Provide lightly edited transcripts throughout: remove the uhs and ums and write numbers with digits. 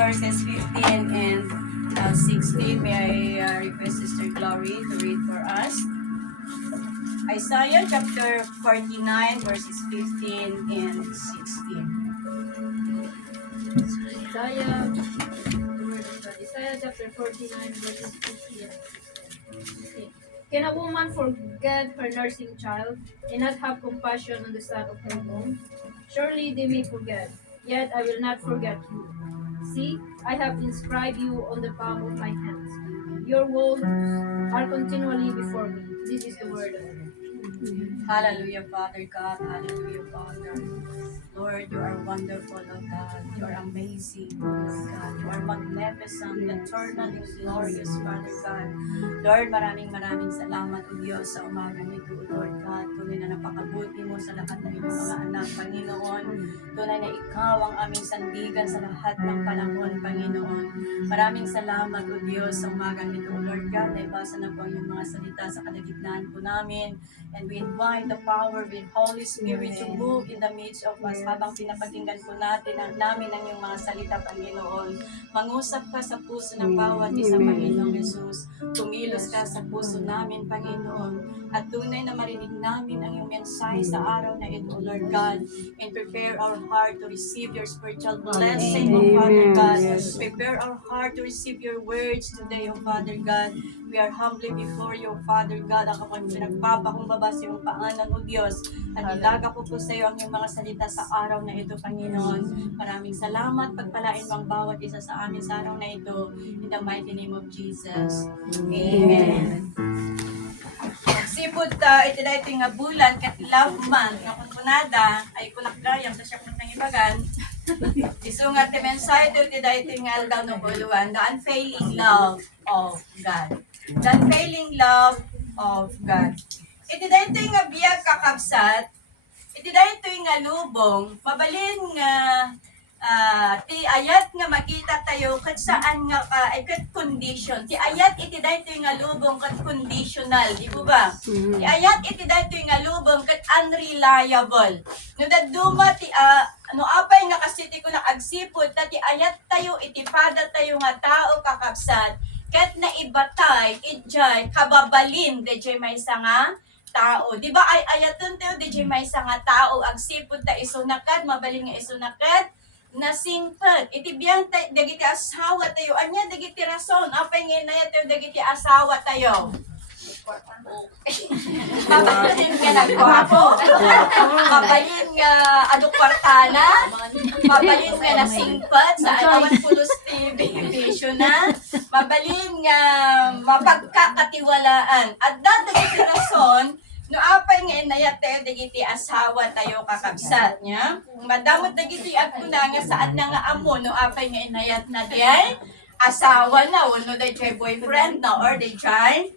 verses 15 and 16. May I request Sister Glory to read for us? Isaiah chapter 49 verses 15 and 16. Isaiah, the word of God. Isaiah chapter 49, verses 50 and 16. Can a woman forget her nursing child and not have compassion on the son of her womb? Surely they may forget, yet I will not forget you. See, I have inscribed you on the palm of my hands. Your woes are continually before me. This is the word of God. Hallelujah, Father God. Hallelujah, Father. Lord, you are wonderful, oh God. You are amazing, oh God. You are magnificent, eternally glorious, Father God. Lord, maraming salamat, O Diyos, sa umaga nito, O Lord God. Tunay na napakabuti mo sa lahat ng iyong mga anak, Panginoon. Tunay na ikaw ang aming sandigan sa lahat ng panahon, Panginoon. Maraming salamat, O Diyos, sa umaga nito, O Lord God. Naibasa na po ang iyong mga salita sa kalagitnaan po namin. And we invite the power of the Holy Spirit to move in the midst of us habang pinapakinggan po namin ang iyong mga salita, Panginoon. Mangusap ka sa puso ng bawat isa, Panginoong Jesus. Tumilos ka sa puso namin, Panginoon. At tunay na marinig namin ang iyong mensahe sa araw na ito, Lord God. And prepare our heart to receive your spiritual blessing, O Father God. Prepare our heart to receive your words today, O Father God. We are humbly before you, Father God. Ako po pinagpapakumbaba sa iyong paanan, O Diyos. At ilaga ko po sa iyo ang iyong mga salita sa araw na ito, Panginoon. Maraming salamat. Pagpalain mo ang bawat isa sa amin sa araw na ito. In the mighty name of Jesus. Amen. Sipot ito na ito nga bulan kat love month nga kunada ay kulakdayang sa siya ng ibagan. Isungat ti mensahe ito ito nga aldaw ng buluan. The unfailing love of God. The unfailing love of God. Iti dahito nga biyag kakabsat, iti dahito nga lubong, mabalin nga ti ayat nga makita tayo kat saan nga kat condition. Ti ayat iti dahito nga lubong kat conditional, di po ba? Ti ayat iti dahito nga lubong kat unreliable. No daduma ti no apay nga kasiti ko na agsipod ta ti ayat tayo iti pada tayo nga tao kakabsat. Kat na ibatay, ijay, kababalin, dejay may nga tao. Di ba ay ayaton tayo, dejay may nga tao, agsipod ta isunakat, mabalin nga isunakat, nasingpad. Iti biyang dagiti asawa tayo, anya dagiti rason, apay nga na tayo dagiti asawa tayo. Mabalin nga nagwapo, mabalin nga kwartana, mabalin nga nasingpad sa awan pulos TV vision na, mabalin nga mapagkakatiwalaan. At dadagiti rason, no apay nga inayate, dagiti asawa tayo kakabsat niya. Madamot dagiti at kuna nga saan na nga amo, no apay nga inayat na diay, asawa na, o no day chay boyfriend na, or day chay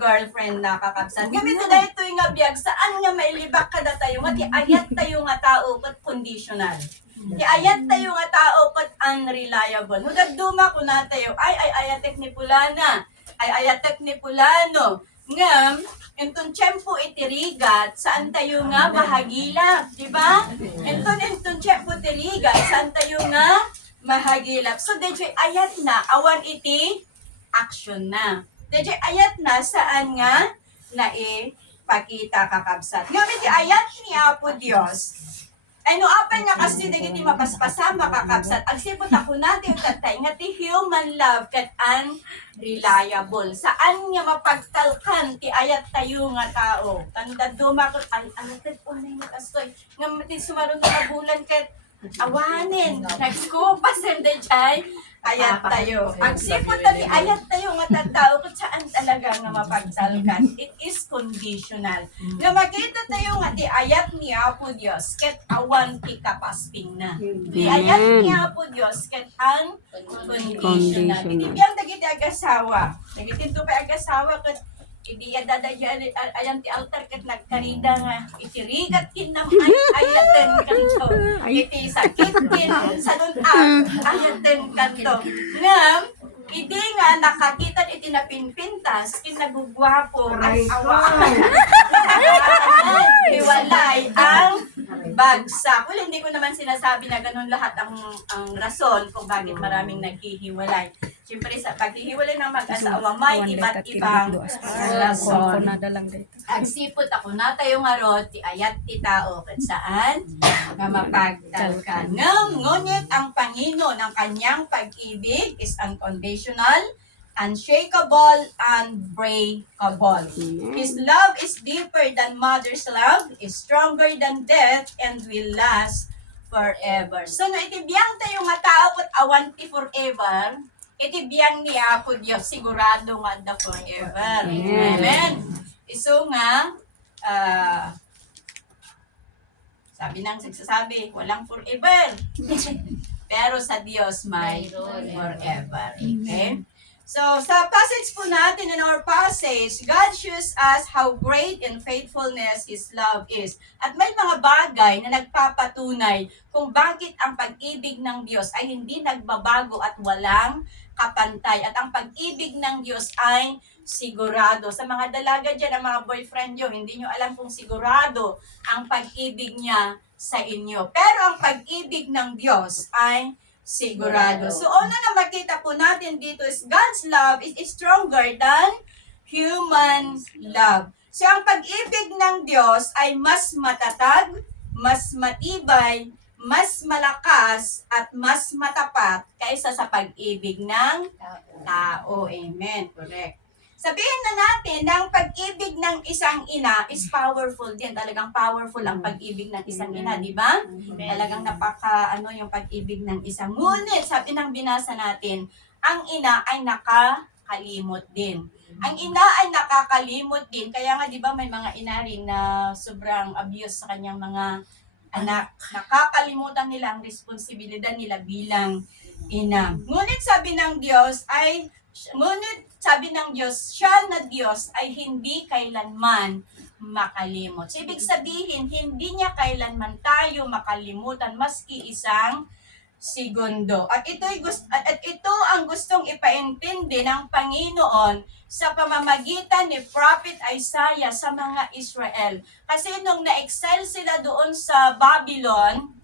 girlfriend na kakabsat. Gamito dahil ito yung biyag, saan nga mailibak ka na tayo, nga ti ayat tayo nga tao kat conditional. Ti ayat tayo nga tao kat unreliable. No dagduma ko na tayo, ay ayatek ni Pulana, ay ayatek ni Pulano. Ngam, entong tiyempo itirigat, saan tayo nga mahagilap, di ba? Entong tiyempo itirigat, saan tayo nga mahagilap. So, DJ ayat na, awan iti action na. DJ ayat na, saan nga naipakita kakabsat. Ngamit ti ayat ni Apo Diyos, ay no apay nga kasi dagiti mapaspasama kakabsat. Agsipot ako natin tatay nga ti human love kat unreliable. Saan nga mapagtalkan ti ayat tayo nga tao. Kanda dumakot, ay alatid unay nga kastoy. Nga mati sumaron na bulan kat awanin, nagkupas hindi chay, ayat tayo. Agsipot na ayat tayo nga tagtao kung saan talaga nga mapagsalkan. It is conditional. Nga makita tayo nga ti ayat ni Apo Diyos, ket awan ti kapasping na. Ti ayat ni Apo Diyos, ket ang conditional. Iti biyang dagiti agasawa. Dagiti ito pa agasawa, ket hindi dadaya ayan ti altar ket nagkarida nga itirigat kin naman ayaten kanto iti sakit kin salunag ayaten kanto ngam Hindi nga nakakita iti napinpintas, kinagugwapo at Aray ko. awaan. Hiwalay ang bagsak. Well, hindi ko naman sinasabi na ganun lahat ang rason kung bakit maraming naghihiwalay. Siyempre sa paghihiwalay ng mag-asawa, may iba't ibang rason. Agsipot ako na tayo nga ro, ti ayat ti tao, kat saan nga mapagtalkan. Ngunit ang Panginoon ng kanyang pag-ibig is unconditional, unshakable, unbreakable. His love is deeper than mother's love, is stronger than death, and will last forever. So, no, itibiyang tayo nga tao kat awan ti forever, itibiyang niya po Diyos, sigurado nga the forever. Amen. So nga, sabi nang nagsasabi, walang forever. Pero sa Diyos may forever. Okay? So, sa passage po natin, in our passage, God shows us how great and faithfulness His love is. At may mga bagay na nagpapatunay kung bakit ang pag-ibig ng Diyos ay hindi nagbabago at walang kapantay. At ang pag-ibig ng Diyos ay sigurado. Sa mga dalaga dyan, ang mga boyfriend nyo, hindi nyo alam kung sigurado ang pag-ibig niya sa inyo. Pero ang pag-ibig ng Diyos ay sigurado. So, una na makita po natin dito is God's love is stronger than human love. So, ang pag-ibig ng Diyos ay mas matatag, mas matibay, mas malakas, at mas matapat kaysa sa pag-ibig ng tao. Amen. Correct. Sabihin na natin na ang pag-ibig ng isang ina is powerful din. Talagang powerful ang pag-ibig ng isang ina, di ba? Talagang yung pag-ibig ng isang. Ngunit, sabi ng binasa natin, ang ina ay nakakalimot din. Ang ina ay nakakalimot din. Kaya nga, di ba, may mga ina rin na sobrang abuse sa kanyang mga anak. Nakakalimutan nila ang responsibilidad nila bilang ina. Ngunit sabi ng Diyos, siya na Diyos ay hindi kailanman makalimot. So, ibig sabihin, hindi niya kailanman tayo makalimutan maski isang segundo. At ito ang gustong ipaintindi ng Panginoon sa pamamagitan ni Prophet Isaiah sa mga Israel. Kasi nung na-exile sila doon sa Babylon,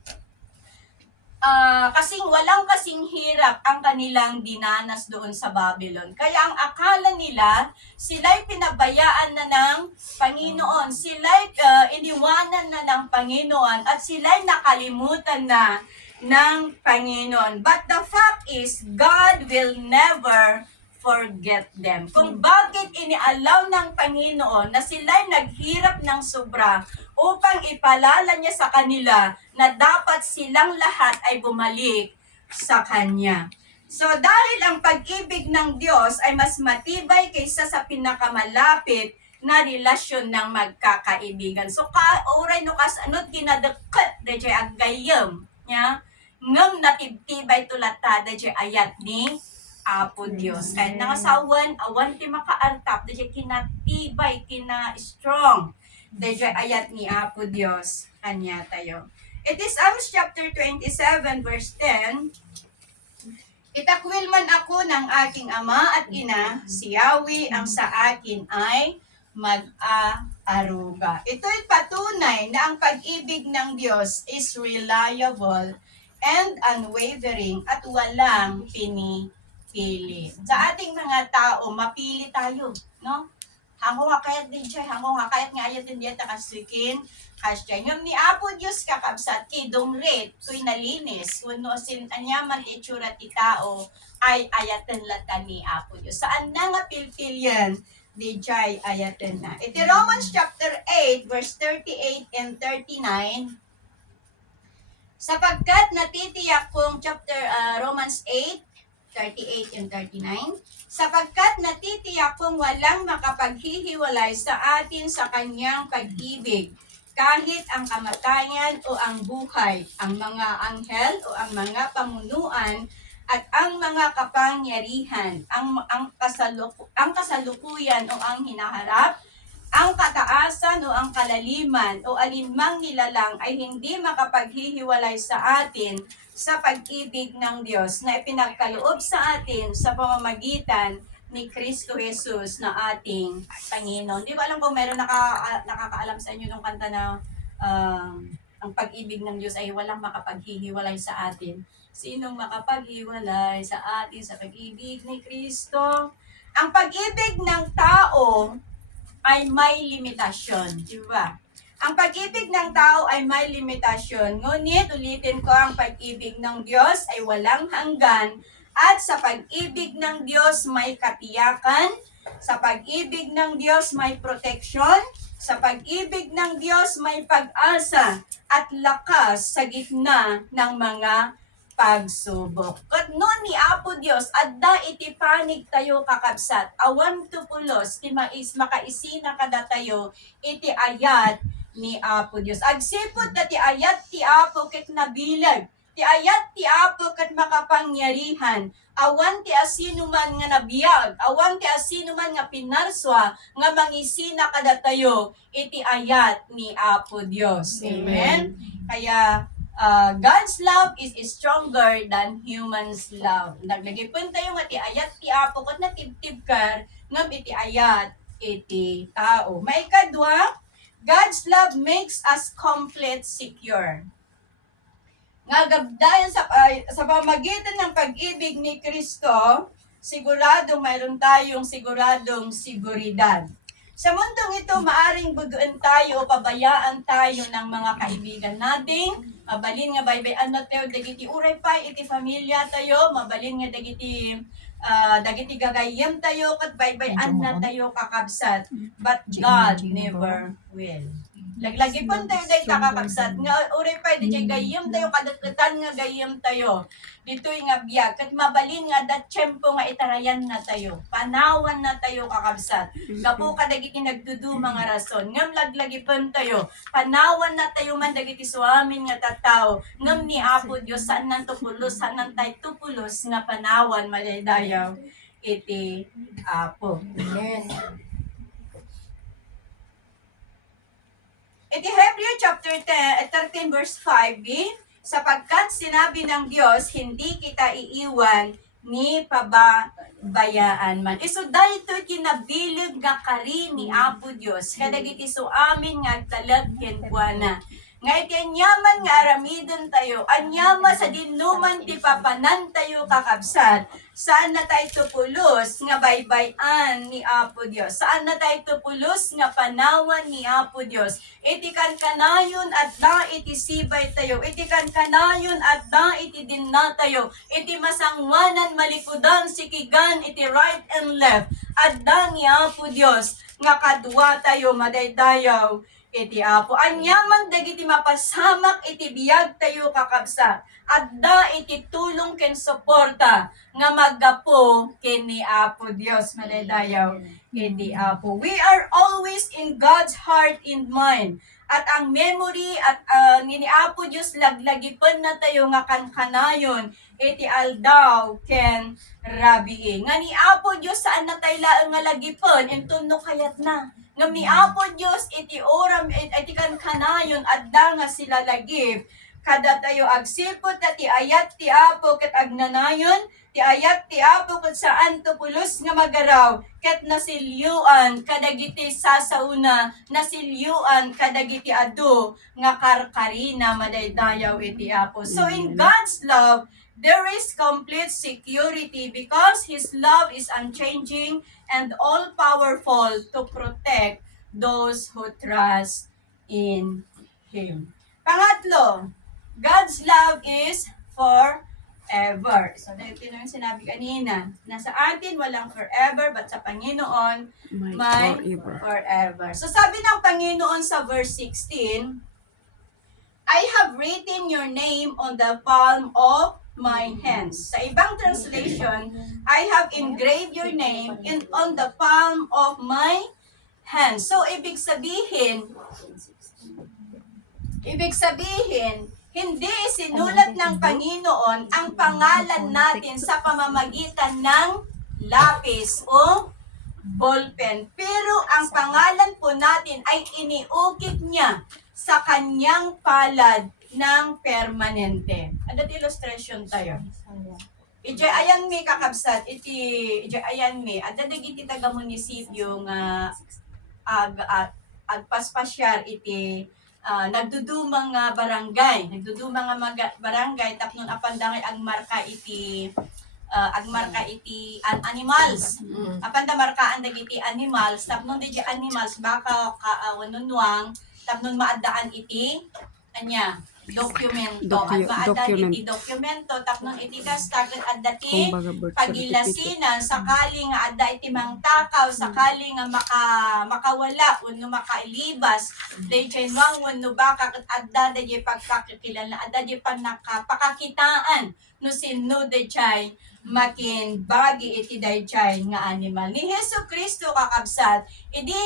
kasing hirap ang kanilang dinanas doon sa Babylon. Kaya ang akala nila, sila'y pinabayaan na ng Panginoon. Sila'y iniwanan na ng Panginoon at sila'y nakalimutan na ng Panginoon. But the fact is, God will never forget them. Kung bakit inialaw ng Panginoon na sila'y naghirap ng sobra upang ipalala niya sa kanila na dapat silang lahat ay bumalik sa Kanya. So dahil ang pag-ibig ng Diyos ay mas matibay kaysa sa pinakamalapit na relasyon ng magkakaibigan. So oray no kasanot kinadeket da jay agayem nya ngem natibtibay tulata da jay ayat ni Apo Diyos. Kahit nangasawan, awan ti makaartap, da kinatibay, kina-strong. Da ayat ni Apo Diyos. Kanya tayo. It is Psalms chapter 27 verse 10. Itakwil man ako ng aking ama at ina, si Yahweh ang sa akin ay mag-aaruga. Ito'y patunay na ang pag-ibig ng Diyos is reliable and unwavering at walang pinipili. Sa ating mga tao, mapili tayo, no? Hango nga kayat din siya, hango nga kayat nga ayat din diya takasukin, kasya. Yung ni Apo Diyos kakabsat, kidong red, kuy nalinis, kuno sin anyaman itsura ti tao, ay ayatan latan ni Apo Diyos. Saan na nga pilpilyan, di jay ayatan na. Iti Romans chapter 8, verse 38 and 39, sapagkat natitiyak kong Romans 8, 38 and 39, sapagkat natitiyak kong walang makapaghihiwalay sa atin sa kanyang pag-ibig, kahit ang kamatayan o ang buhay, ang mga anghel o ang mga pamunuan, at ang mga kapangyarihan, ang kasalukuyan o ang hinaharap, Ang kataasan o ang kalaliman o alinmang nilalang ay hindi makapaghihiwalay sa atin sa pag-ibig ng Diyos na ipinagkaloob sa atin sa pamamagitan ni Kristo Jesus na ating Panginoon. Di ko alam kung meron nakakaalam sa inyo ng kanta na ang pag-ibig ng Diyos ay walang makapaghihiwalay sa atin. Sinong makapaghiwalay sa atin sa pag-ibig ni Kristo? Ang pag-ibig ng tao ay may limitasyon, di ba? Ang pag-ibig ng tao ay may limitasyon, ngunit ulitin ko, ang pag-ibig ng Diyos ay walang hanggan, at sa pag-ibig ng Diyos may katiyakan, sa pag-ibig ng Diyos may proteksyon, sa pag-ibig ng Diyos may pag-asa at lakas sa gitna ng mga pagsubok. Kat noon ni Apo Dios, adda iti panig tayo kakabsat, awan tupulos, ti mais makaisina kada tayo, iti ayat ni Apo Dios. Agsipod na ti ayat ti Apo ket nabilag, ti ayat ti Apo ket makapangyarihan, awan ti asino man nga nabiyag, awan ti asino man nga pinarswa, nga mangisina kada tayo, iti ayat ni Apo Dios. Amen? Kaya, God's love is stronger than human's love. Naglagipon tayo nga ti ayat ti Apo ket natibtib kar ngam iti ayat iti tao. May kadwa, God's love makes us complete secure. Nga gabdayan sa pamagitan ng pag-ibig ni Kristo, siguradong mayroon tayong siguradong seguridad. Sa mundong ito, maaring buguan tayo o pabayaan tayo ng mga kaibigan nating, mabalin nga baybay ano tayo, dagiti uray pa, iti familia tayo, mabalin nga dagiti gagayem tayo, kat baybay na tayo kakabsat, but God never will. Laglagi po tayo dahil kakakabsat, nga uray pa, di gayem tayo, kadagkatan nga gayem tayo, dito'y nga biyag, kat mabalin nga dat tiyempo nga itarayan na tayo, panawan na tayo kakabsat, kapo kadagiti nagdudu mga rason, ngam laglagi po tayo, panawan na tayo man dagiti suamin nga tataw, ngam ni Apo Diyos, saan nang tupulos, saan nang tayo tupulos, nga panawan madaydayaw, iti Apo. Amen. Iti Hebrew chapter 13 verse 5, sapagkat sinabi ng Diyos, hindi kita iiwan ni pababayaan man. Iso dahito kinabilig nga kari ni Apo Diyos, kadagiti so amin nga talag kenkwana. Nga iti anyaman nga aramidon tayo, anyama sa dinuman ti papanan tayo kakabsat, saan na tayo tupulos nga baybayan ni Apo Diyos? Saan na tayo tupulos nga panawan ni Apo Diyos? Iti kan kanayon at da iti sibay tayo, iti kan kanayon at da iti dinna tayo, iti masangwanan malikudan sikigan iti right and left, at da ni Apo Diyos nga kadwa tayo madaydayaw iti Apo. Anyaman dagiti mapasamak iti biyag tayo kakabsat, adda iti tulong ken suporta nga maggapo ken ni Apo Dios madaydayaw iti Apo. We are always in God's heart and mind. At ang memory at ni Apo Dios laglagipon na tayo nga kankanayon iti aldaw ken rabii. Nga ni Apo Dios saan na tayo laeng nga lagipon entunno kayat na. Ngam ni Apo Dios iti oram iti kankanayon adda nga sila lagip, kada tayo agsipot at ti ayat ti Apo ket agnanayon, ti ayat ti Apo ket saan tupulos nga magaraw, ket nasilyuan kadagiti sasauna, nasilyuan kadagiti adu nga karkarina madaydayaw iti Apo. So in God's love, there is complete security because His love is unchanging and all-powerful to protect those who trust in Him. Pangatlo, God's love is forever. So, ito na yung sinabi kanina, na sa atin walang forever, but sa Panginoon may forever. So, sabi ng Panginoon sa verse 16, I have written your name on the palm of my hands. Sa ibang translation, I have engraved your name on the palm of my hands. So, ibig sabihin, hindi sinulat ng Panginoon ang pangalan natin sa pamamagitan ng lapis o ballpen. Pero ang pangalan po natin ay iniukit niya sa kanyang palad ng permanente. Adat illustration tayo. Ije ayan mi kakabsat ije ayan mi adda dagiti taga munisipyo nga agpaspasyar iti nagdudumang nga barangay tapnon apandangay agmarka iti animals. Apanda markaan dagiti animals tapnon di animals baka wanunwang tapnon maaddaan iti dokumento. At maaddan iti dokumento tapnon iti kastakit addati pagilasinan sakali nga adda iti mangtakaw sakali nga makawala wenno makailibas dayjay wenno baka ket adda dayjay pagkakilala adda dayjay pakakakitaan no sinno dayjay makin bagi iti dayjay nga animal ni Hesukristo kakabsat idi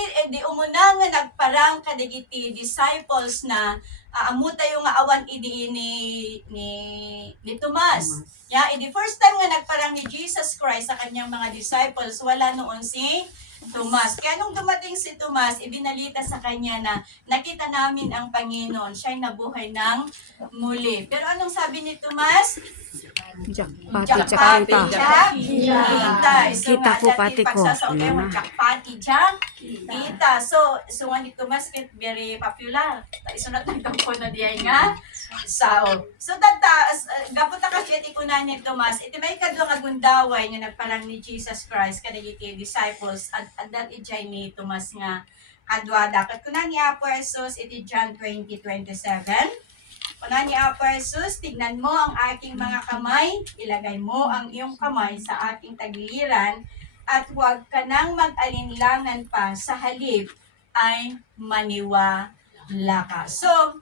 umuna nga nagparang kadagiti disciples na amo tayo nga awan idi ni Tomas. Ya, idi first time nga nagparang ni Jesus Christ sa kanyang mga disciples, wala noon si Tomas. Kaya nung dumating si Tomas, ibinalita sa kanya na nakita namin ang Panginoon, siya'y nabuhay ng muli. Pero anong sabi ni Tomas? Jakpati Kita. So Kita nga, ko, pati ko. pagsasabi mo, jakpati kita. So nga ni Tomas, very popular. Isunod ng kampo na diyan nga. So gapot na kasi iti kunan ni Tomas, iti may kadwa nga gundaway nga nagparang ni Jesus Christ, kada iti disciples, at that ijay ni Tomas nga kadwa. Dapat kunan ni Apo Jesus, iti John 20:27. Una ni Apo Jesus, tignan mo ang aking mga kamay, ilagay mo ang iyong kamay sa aking tagiliran, at huwag ka nang mag-alinlangan pa, sa halip ay maniwala ka. So,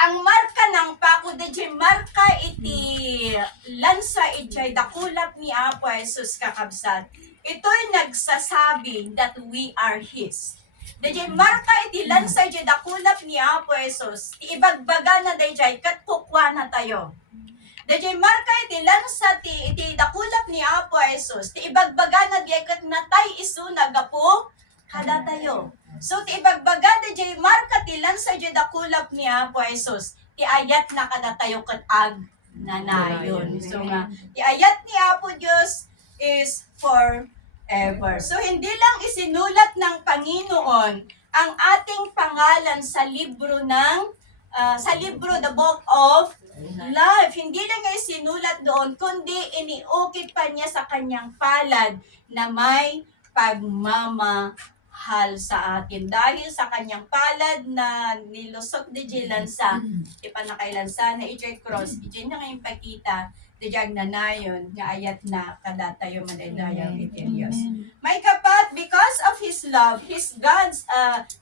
ang marka ng pako, dayjay marka iti lansa ijay dakulap ni Apo Jesus kakabsat. Ito'y nagsasabi that we are His. Dayjay marka iti lansa ijay dakulap ni Apo Jesus. Ibagbaga na dayjay kat kukwa na tayo. Dayjay marka iti lansa iti dakulap ni Apo Jesus. Ti ibagbaga na dayjay kat natay isu nagapo kada tayo. So ti ibagbaga dayjay marka ti lansa ijay dakulap ni Apo Jesus. Ti ayat na kada tayo kat ag nanayon. So nga ti ayat ni Apo Dios is for ever. So, hindi lang isinulat ng Panginoon ang ating pangalan sa libro The Book of Life. Hindi lang niya isinulat doon, kundi iniukit pa niya sa kanyang palad na may pagmamahal sa atin. Dahil sa kanyang palad na nilusot di jilansa, ipanakailansa na ijay cross, ijay na ngayong pagkita, dijag na nayon, nga ayat na kadatayo madaydayaw iti Diyos. May kapat, because of His love,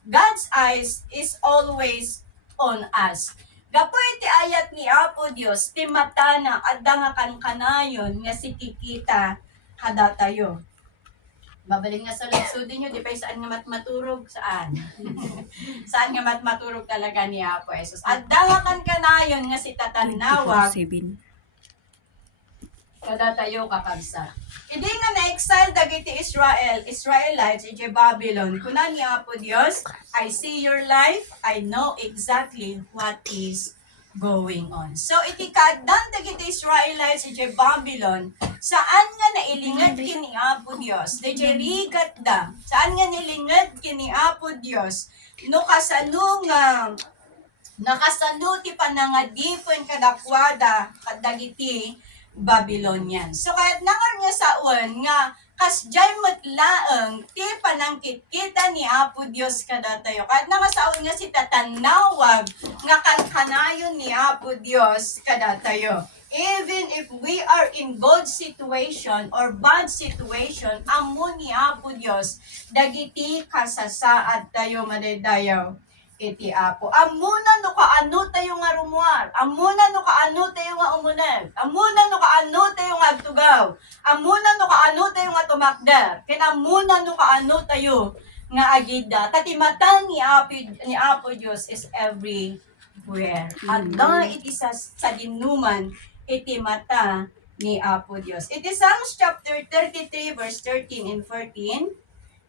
God's eyes is always on us. Gapo iti ayat ni Apo Diyos, ti mata na adda nga kankanayon nga sikikita kadatayo. Babaling nga sa lagsudin nyo, di pa saan nga matmaturog, saan? Saan nga matmaturog talaga ni Apo Jesus. Adda nga kankanayon nga si tatanawag, kada tayo kakabsa. Hindi nga na-exile dagiti Israelites iti Babylon. Kunan ni Apo Dios, I see your life, I know exactly what is going on. So iti kaddan dagiti Israelites iti Babylon, saan nga nailingad kini Apo Dios? Iti rigat da. Saan nga nilingad kini Apo Dios? No kasano nga nakasano ti panangadipon kadakwada kadagiti Babylonian. So kahit nangar nga sa nga kasjay matlaeng ti panangkitkita ni Apo Dios kadatayo. Kahit nangar sa nga si tatanawag nga kankanayon ni Apo Dios kadatayo. Even if we are in good situation or bad situation, amo ni Apo Dios dagiti kasasaad tayo madaydayaw iti Apo. Amuna no kaano tayo nga rumuar. Amuna no kaano tayo nga umunag. Amuna no kaano tayo nga agtugaw. Amuna no kaano tayo nga tumakder. Kinamuna no kaano tayo nga agida. Tatimatan ni Apo Dios is everywhere. At iti sa dinuman iti mata ni Apo Dios. It is Psalms chapter 33 verse 13 and 14.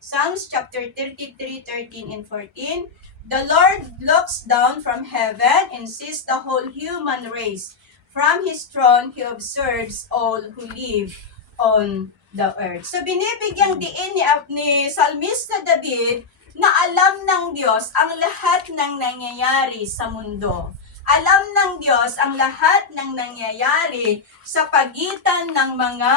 Psalms chapter 33, 13 and 14. The Lord looks down from heaven and sees the whole human race. From His throne, He observes all who live on the earth. So binibigyang diin ni Salmista David na alam ng Diyos ang lahat ng nangyayari sa mundo. Alam ng Diyos ang lahat ng nangyayari sa pagitan ng mga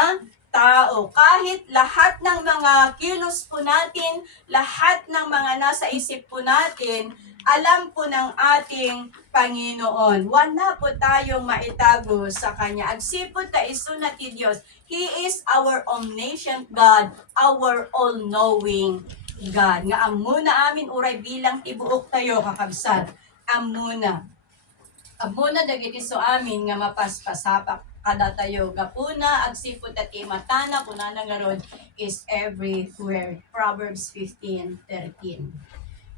tao. Kahit lahat ng mga kilos po natin, lahat ng mga nasa isip po natin, alam po ng ating Panginoon. Wala po tayong maitago sa Kanya. Agsipot ta iso na ti Diyos. He is our omniscient God, our all-knowing God. Nga amuna amin uray bilang tibuok tayo kakabsat. Amuna dagiti so amin nga mapaspasapak kada tayo gapuna agsipot at imatana kunana nga rod is everywhere. Proverbs 15:13.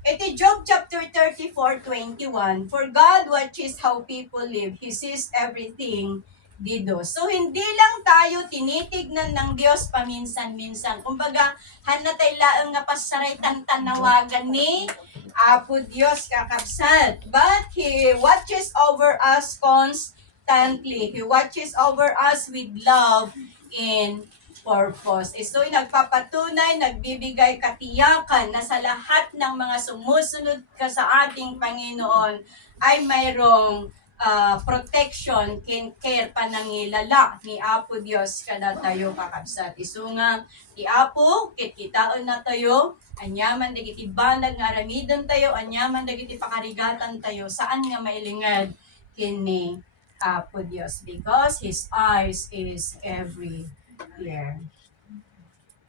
Iti Job chapter 34:21. For God watches how people live. He sees everything dito. So, hindi lang tayo tinitignan ng Diyos paminsan-minsan. Kumbaga, hanatay laang nga pasaray tanawagan ni Apo Diyos kakabsat. But He watches over us constantly. He watches over us with love and purpose. Ito'y nagpapatunay, nagbibigay katiyakan na sa lahat ng mga sumusunod ka sa ating Panginoon ay mayroong protection, care panangilala ni Apo Dios kada tayo kakabsat. Isunga, ti Apo, kitaon na tayo, anyaman dagiti banag nga aramidon tayo, anyaman dagiti pakarigatan tayo, saan nga mailingad kini Apo Dios, because His eyes is everywhere.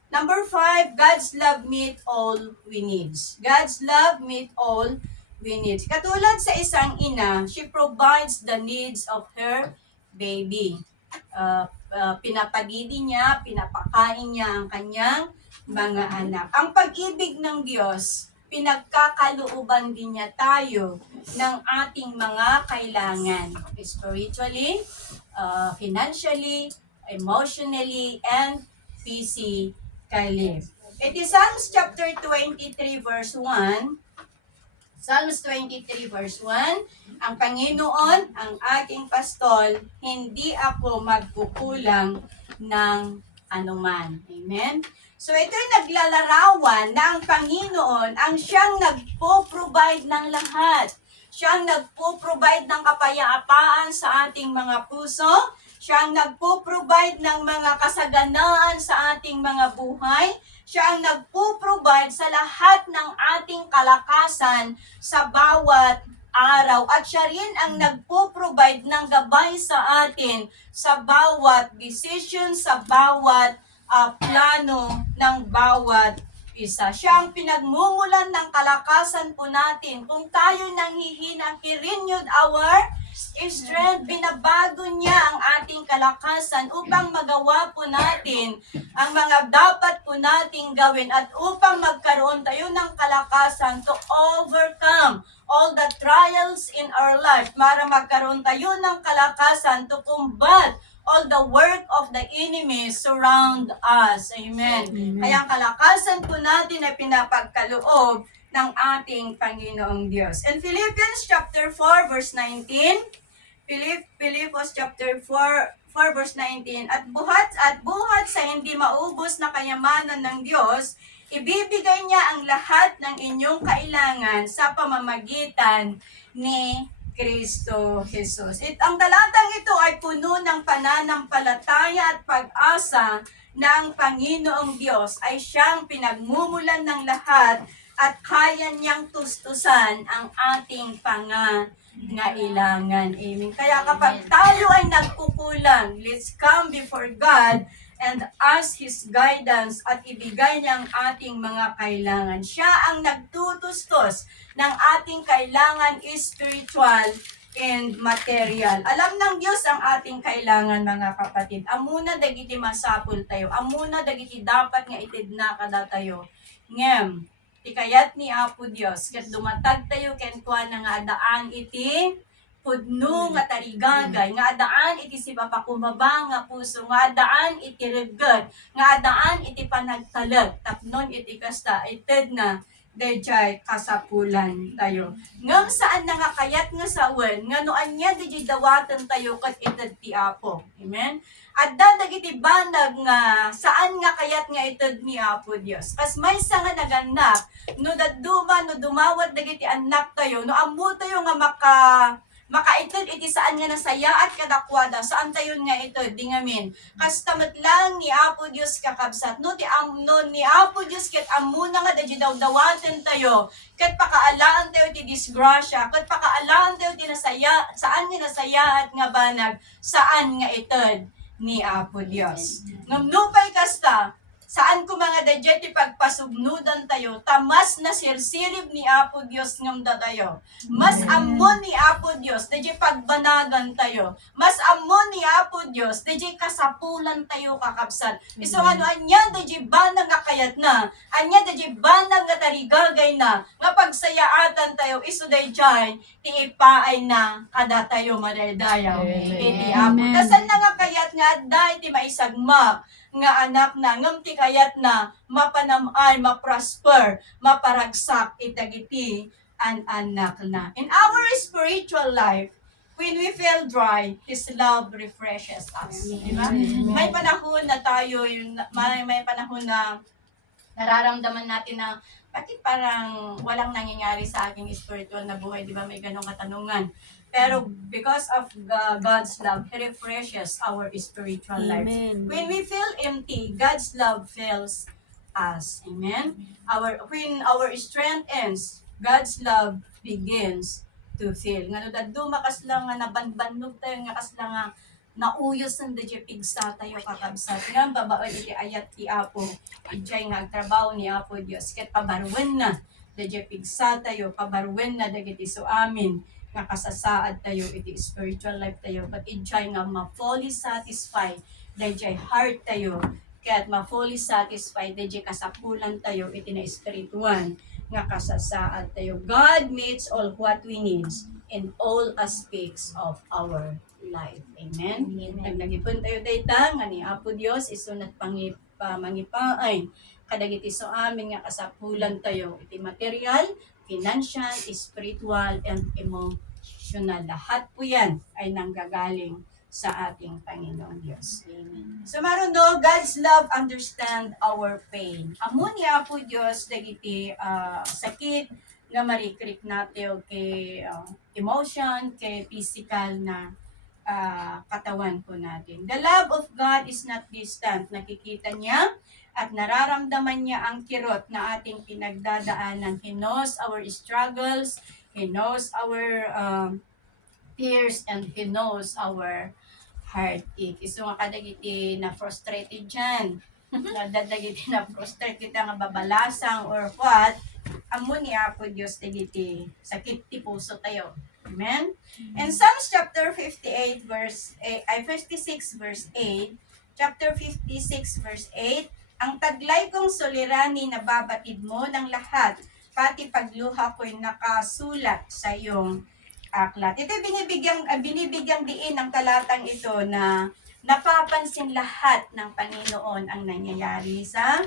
Number 5, God's love meet all we needs. God's love meet all we need. Katulad sa isang ina, she provides the needs of her baby. Pinapagidi niya, pinapakain niya ang kanyang mga anak. Ang pag-ibig ng Diyos, pinagkakalooban din niya tayo ng ating mga kailangan. Spiritually, financially, emotionally, and physically. It is Psalms chapter 23 verse 1. Psalms 23 verse 1, ang Panginoon, ang aking pastol, hindi ako magkukulang ng anuman. Amen? So ito'y naglalarawan na ang Panginoon ang siyang nagpo-provide ng lahat. Siyang nagpo-provide ng kapayapaan sa ating mga puso. Siyang nagpo-provide ng mga kasaganaan sa ating mga buhay. Siya ang nagpo-provide sa lahat ng ating kalakasan sa bawat araw. At siya rin ang nagpo-provide ng gabay sa atin sa bawat decision, sa bawat plano ng bawat isa. Siya ang pinagmumulan ng kalakasan po natin. Kung tayo nanghihina, He renewed our strength, binabago niya ang ating kalakasan upang magawa po natin ang mga dapat po nating gawin at upang magkaroon tayo ng kalakasan to overcome all the trials in our life, para magkaroon tayo ng kalakasan to combat all the work of the enemy surround us. Amen. Kaya ang kalakasan po natin ay pinapagkaloob ng ating Panginoong Diyos. In Philippians chapter 4 verse 19, Philippians chapter 4 verse 19, at buhat sa hindi maubos na kayamanan ng Diyos, ibibigay niya ang lahat ng inyong kailangan sa pamamagitan ni Kristo Jesus. Ang talatang ito ay puno ng pananampalataya at pag-asa na ang Panginoong Diyos ay siyang pinagmumulan ng lahat at kaya niyang tustusan ang ating pangangailangan. Amen. Kaya kapag tayo ay nagkukulang, let's come before God and ask His guidance at ibigay niya ang ating mga kailangan. Siya ang nagtutustos ng ating kailangan spiritual and material. Alam ng Diyos ang ating kailangan, mga kapatid. Amuna dagiti masapul tayo. Amuna dagiti dapat nga itidna kada tayo. Ngem, tikayat ni Apo Diyos, ket dumatag tayo ken kuan nga daan iti pudno nga tarigagay, nga adaan iti si papakumaba nga puso, nga adaan iti reged, nga adaan iti panagtalag, tapnon iti kasta, ited na, dayjay kasapulan tayo. Ngam saan nga kayat nga sawen, nga noan niya dayjay dawatan tayo kat ited ti Apo. Amen? At dagiti banag nga saan nga kayat nga ited ni Apo Dios. Kas may nga naganak, no daduma no dumawat dagiti anak tayo, no ammo tayo nga makaitod iti saan nga nasaya at kadakwada, saan tayo nga ito, di ngamin. Kastamat lang ni Apo Diyos kakabsat, no ni Apo Diyos ket amuna nga dadji daw dawaten tayo, ket pakaalaan tayo ti disgrasya, ket pakaalaan tayo ti nasaya, saan nga nasaya at nga banag, saan nga itod ni Apo Diyos. Ngamnupay kasta, saan ko mga dadya ti pagpasugnudan tayo, tamas na sirsirib ni Apo Diyos ngamda tayo. Mas amon ni Apo Diyos, dadya pagbanagan tayo. Mas amon ni Apo Diyos, dadya kasapulan tayo kakabsat. Iso ano, anya dadya banang nga kayat na, anya dadya banang nga tarigagay na, nga pagsayaatan tayo, iso dadya, ti ipaay na, kada tayo madaydayaw. Iti Apo. Tasan na nga kayat nga, dahi ti maisagmak, nga anak na ngamti kayat na mapanamay, maprosper, maparagsak itagiti an anak na. In our spiritual life, when we feel dry, His love refreshes us. Diba? May panahon na tayo, may panahon na nararamdaman natin na bakit parang walang nangyayari sa aking spiritual na buhay, di ba? May ganong katanungan. Pero because of God's love, He refreshes our spiritual life. When we feel empty, God's love fills us. Amen? When our strength ends, God's love begins to fill. Nga no, dumakas lang nga nabanbanog tayo, nga kas lang nga nauyos ng dadya pigsa tayo kakabsat. Nga babaon iti ayat ti Apo, ijay nga agtrabaho ni Apo Diyos, ket pabarwen na dadya pigsa tayo, pabarwen na dagiti so amin, nga kasasaad tayo iti spiritual life tayo, but ijay nga ma-fully satisfied dayjay heart tayo, kaya't ma-fully satisfied dayjay kasapulan tayo iti na spiritual nga kasasaad tayo. God meets all what we need in all aspects of our life. Amen? Nagnagipon tayo dayta nga ni Apo Dios isunat mangipaay kadagiti so amin nga kasapulan tayo iti material, financial, spiritual, and emotional. Lahat po yan ay nanggagaling sa ating Panginoon Diyos. Amen. So maruno, God's love understand our pain. Amo ni Apo Diyos dagiti sakit nga marikrik natin kay emotion, kay physical na katawan po natin. The love of God is not distant. Nakikita niya at nararamdaman niya ang kirot na ating pinagdadaanan. He knows our struggles, He knows our fears, and He knows our heartache. Iso nga kadagiti na frustrated dyan. Nadadagiti na frustrated nga babalasang or what, amo ni Apo Diyos dagiti sakit ti puso tayo. Amen? And Psalms chapter 58 verse 56 verse 8, chapter 56 verse 8, ang taglay kong suliranin na babatid mo ng lahat, pati pagluha ko'y nakasulat sa iyong aklat. Ito binibigyang diin ng talatang ito na napapansin lahat ng Panginoon ang nangyayari sa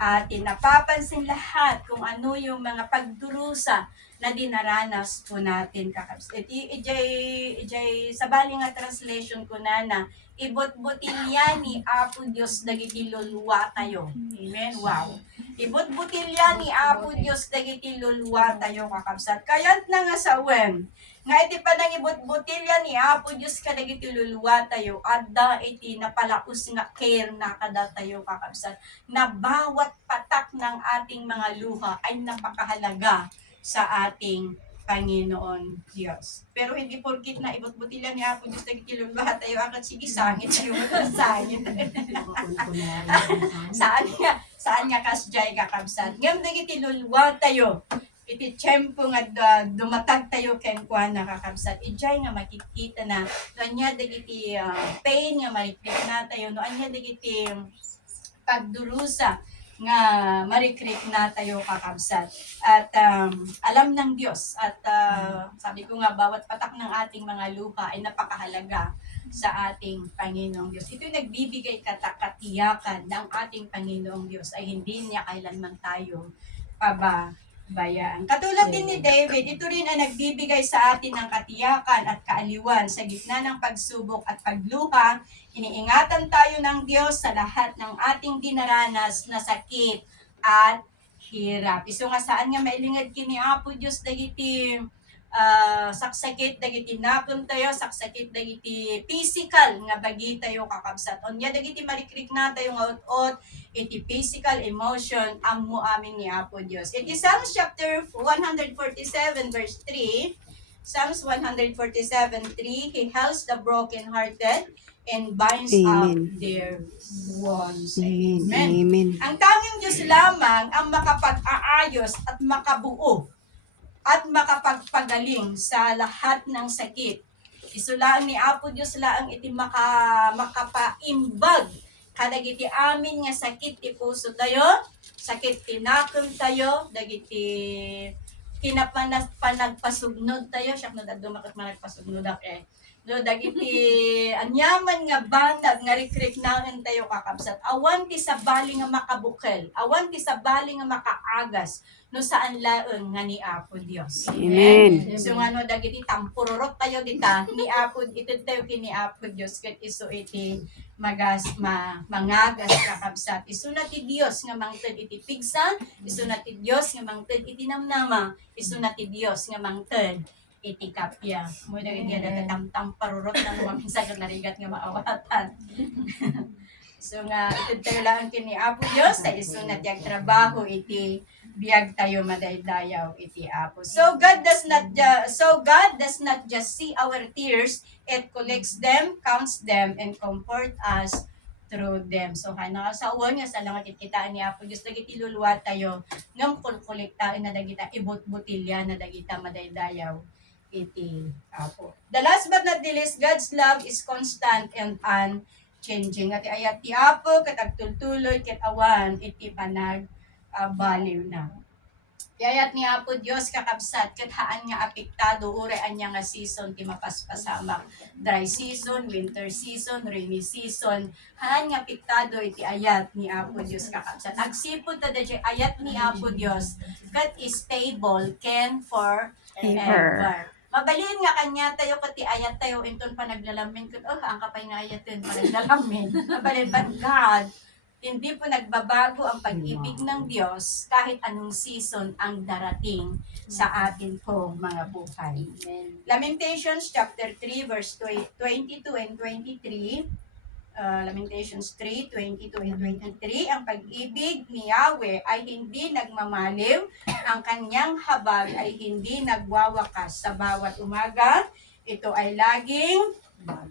atin. Napapansin lahat kung ano yung mga pagdurusa na dinaranas po natin kakabs. Ijay sa bali nga translation ko na ibot-butin yan ni Apo Diyos dagiti luluwa tayo. Amen? Wow. Ibot-butin yan ni Apo Diyos dagiti luluwa tayo kakabsat. Kayant na nga sa nga iti pa nang ibot-butin yan ni Apo Diyos kadagiti luluwa tayo. Adda iti napalaos nga care na kada tayo kakabsat. Na bawat patak ng ating mga luha ay napakahalaga sa ating Panginoon Diyos. Pero hindi porkit na ibot-butilan ni Apo Diyos nagkilong lahat tayo akat sige sangit tayo sangit. Saan nga kasjay kakabsat. Ngam nagiti luluwa tayo. Iti tiyempo nga dumatag tayo kenkwa na kakabsat. Ijay nga makikita na anya dagiti pain nga mariklik na tayo. No anya dagiti pagdurusa nga marikrik na tayo kakabsat. At alam ng Diyos at sabi ko nga bawat patak ng ating mga luha ay napakahalaga sa ating Panginoong Diyos. Ito'y nagbibigay katiyakan ng ating Panginoong Diyos ay hindi niya kailanman tayo pababayaan. Katulad din ni David, ito rin ay nagbibigay sa atin ng katiyakan at kaaliwan sa gitna ng pagsubok at pagluha. Iniingatan tayo ng Diyos sa lahat ng ating dinaranas na sakit at hirap. Iso nga saan nga mailingad kini Apo Diyos dagiti saksakit dagiti napon tayo, saksakit dagiti physical nga bagi tayo kakabsat. Onya dagiti marikrik na tayo nga ut iti physical emotion ammo amin ni Apo Diyos. Iti Psalms chapter 147 verse 3. Psalms 147:3, He heals the brokenhearted and binds up Amen. their wounds. Amen. Amen. Amen. Ang tanging Diyos lamang ang makapag-aayos at makabuo at makapagpagaling sa lahat ng sakit. Isulaan ni Apo Diyos laang iti makapaimbag kadagiti amin nga sakit ti puso tayo, sakit tinakam tayo, dagiti panagpasugnod tayo, siya no dadto makat managpasugnodak no dagiti anyaman nga bandag nga rikrik naen tayo kakabsat. Awan ti sabali nga makabukel, awan ti sabali nga makaagas no saan laeng nga ni Apo Dios. Amen. So nga no dagiti tampururot tayo dita ni Apo iti tayo kini Apo Dios ket isu iti mangagas kakabsat. Isu na ti Dios nga mangted iti pigsa, isu na ti Dios nga mangted iti namnama, isu na ti Dios nga mangted iti kapya. Mo dagiti tam parurot na mga minsan nga narigat nga maawatan. So nga itud tayo lang kini Apo Dios sa isu na ti trabaho iti biyag tayo madaydayaw iti Apo. So God does not just see our tears, it collects them, counts them, and comfort us through them. So kana sa uwan nga sa langat itkitaan ni Apo Dios dagiti luluwa tayo ngam kolektaan na dagita ibut-butilya na dagita madaydayaw iti Apo. The last but not the least, God's love is constant and unchanging. At ayat ti Apo ket agtultuloy ket awan iti baliw na. Yayat ni Apo Dios kakabsat ket haan nga apektado ure anya nga season ti mapaspasamak. Dry season, winter season, rainy season, haan nga apektado iti ayat ni Apo Dios kakabsat. Agsipud ta dadya ayat ni Apo Dios ket stable can forever. Mabalin nga kanya tayo kati ayat tayo inton panaglalamin ket ang kapay nga ayaten panaglalamin. Mabalin but God hindi po nagbabago ang pag-ibig ng Diyos kahit anong season ang darating sa atin pong mga buhay. Lamentations chapter 3 verse 22 and 23. Lamentations 3, 22 and 23. Ang pag-ibig ni Yahweh ay hindi nagmamaliw, ang kanyang habag ay hindi nagwawakas sa bawat umaga. Ito ay laging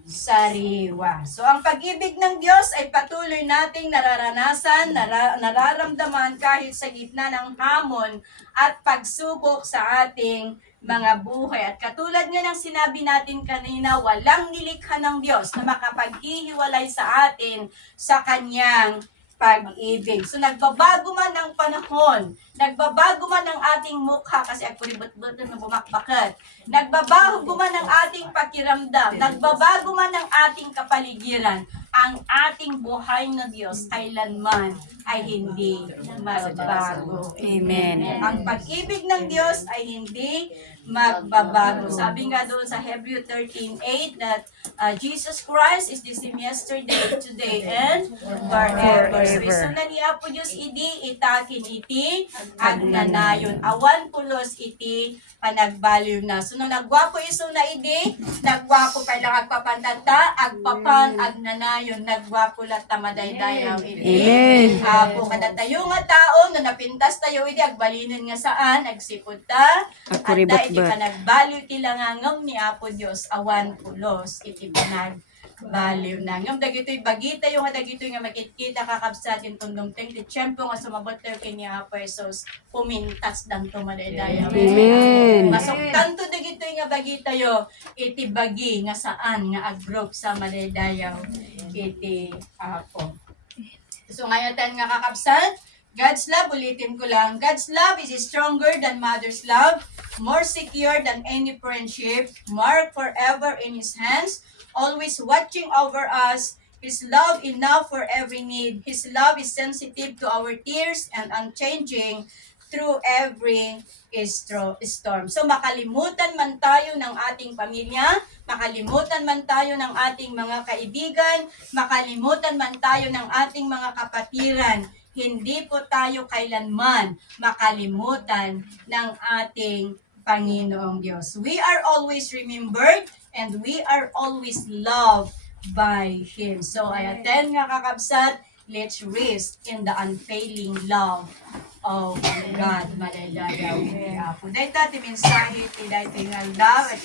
sariwa. So ang pag-ibig ng Diyos ay patuloy nating nararanasan, nararamdaman kahit sa gitna ng hamon at pagsubok sa ating mga buhay. At katulad nga ng sinabi natin kanina, walang nilikha ng Diyos na makapaghihiwalay sa atin sa kanyang pag-ibig. So nagbabago man ang panahon, nagbabago man ang ating mukha kasi agpuribot-bot na bumakbakat, nagbabago man ang ating pakiramdam, nagbabago man ang ating kapaligiran, ang ating buhay na Diyos kailanman ay hindi magbago. Amen. Ang pag-ibig ng Diyos ay hindi magbabago. Sabi nga doon sa Hebrew 13:8 that Jesus Christ is the same yesterday, today, and forever. So iso na ni Apo Diyos idi itakin iti agnanayon. Awan pulos iti panagbaliw na. So nung nagwapo iso na idi, nagwapo pa lang agpapantata, agpapan, agnanayon, nagwapo lat tamadaydayaw iti. Amen. Apo kada tayo nga tao, no napintas tayo idi, agbalinin nga saan, agsipod ta, at da iti panagbaliw ti langangam ni Apo Dios awan pulos iti panagbaliw na ngam dagitoy bagita yung dagitoy nga makikita kakabsat yung tundong teng ti tiyempo nga sumabot tayo kini Apo Jesus pumintas dang tumadaydayaw. Amen. Masuktan to dagitoy nga bagita yo iti bagi nga saan nga agrop sa madaydayaw iti Apo. So ngayon nga kakabsat God's love, ulitin ko lang, God's love is stronger than mother's love, more secure than any friendship, marked forever in His hands, always watching over us. His love enough for every need. His love is sensitive to our tears and unchanging through every storm. So makalimutan man tayo ng ating pamilya, makalimutan man tayo ng ating mga kaibigan, makalimutan man tayo ng ating mga kapatiran, hindi po tayo kailanman makalimutan ng ating Panginoong Diyos. We are always remembered and we are always loved by Him. So, I attend nga kakabsat, let's rest in the unfailing love of God. Malaylayaw. Kaya po, dahil ti mensahe, ti dahil tingal daw, at